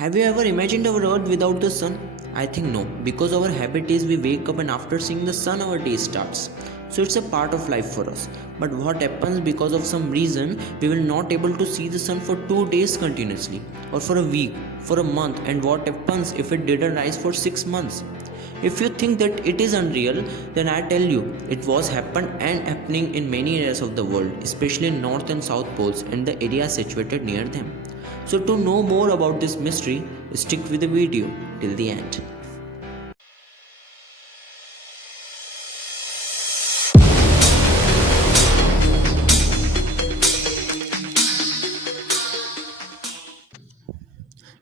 Have you ever imagined our earth without the sun? I think no, because our habit is we wake up and after seeing the sun our day starts. So it's a part of life for us. But what happens because of some reason we will not able to see the sun for 2 days continuously, or for a week, for a month, and what happens if it didn't rise for 6 months? If you think that it is unreal, then I tell you, it was happened and happening in many areas of the world, especially in North and South poles and the areas situated near them. So to know more about this mystery, stick with the video till the end.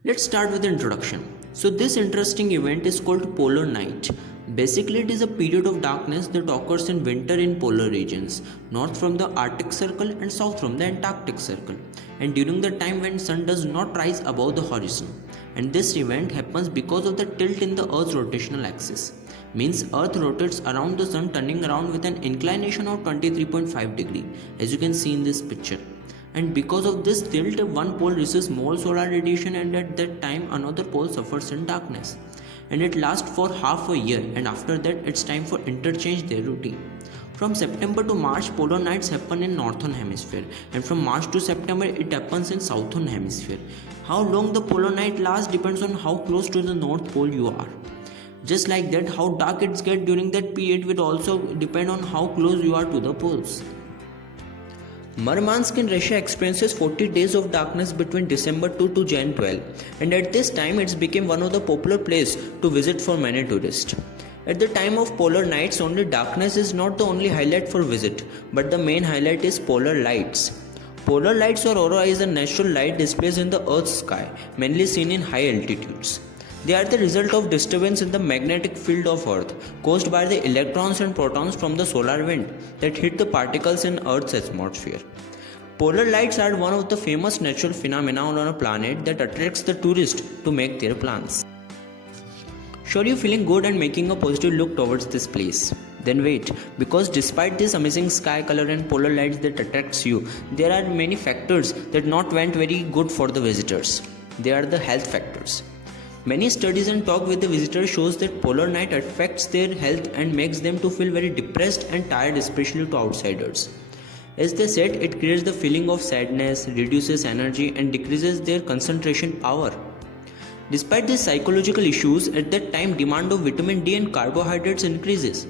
Let's start with the introduction. So this interesting event is called polar night. Basically, it is a period of darkness that occurs in winter in polar regions, north from the Arctic Circle and south from the Antarctic Circle, and during the time when sun does not rise above the horizon. And this event happens because of the tilt in the Earth's rotational axis. Means Earth rotates around the sun, turning around with an inclination of 23.5 degree, as you can see in this picture. And because of this tilt, one pole receives more solar radiation, and at that time another pole suffers in darkness. And it lasts for half a year, and after that it's time for interchange their routine. From September to March, polar nights happen in northern hemisphere, and from March to September it happens in southern hemisphere. How long the polar night lasts depends on how close to the north pole you are. Just like that, how dark it gets during that period will also depend on how close you are to the poles. Murmansk in Russia experiences 40 days of darkness between December 2 to Jan 12, and at this time it's became one of the popular places to visit for many tourists. At the time of polar nights, only darkness is not the only highlight for visit, but the main highlight is polar lights. Polar lights or aurora is a natural light displays in the Earth's sky, mainly seen in high altitudes. They are the result of disturbance in the magnetic field of Earth caused by the electrons and protons from the solar wind that hit the particles in Earth's atmosphere. Polar lights are one of the famous natural phenomena on a planet that attracts the tourists to make their plans. Sure, you're feeling good and making a positive look towards this place. Then wait, because despite this amazing sky color and polar lights that attracts you, there are many factors that not went very good for the visitors. They are the health factors. Many studies and talk with the visitors shows that polar night affects their health and makes them to feel very depressed and tired, especially to outsiders. As they said, it creates the feeling of sadness, reduces energy and decreases their concentration power. Despite these psychological issues, at that time demand of vitamin D and carbohydrates increases.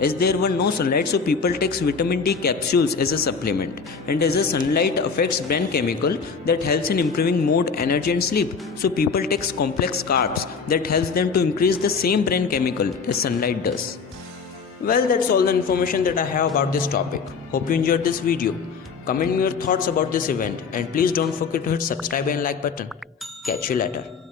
As there were no sunlight, so people takes vitamin D capsules as a supplement, and as the sunlight affects brain chemical that helps in improving mood, energy and sleep, so people takes complex carbs that helps them to increase the same brain chemical as sunlight does. Well, that's all the information that I have about this topic. Hope you enjoyed this video. Comment me your thoughts about this event, and please don't forget to hit subscribe and like button. Catch you later.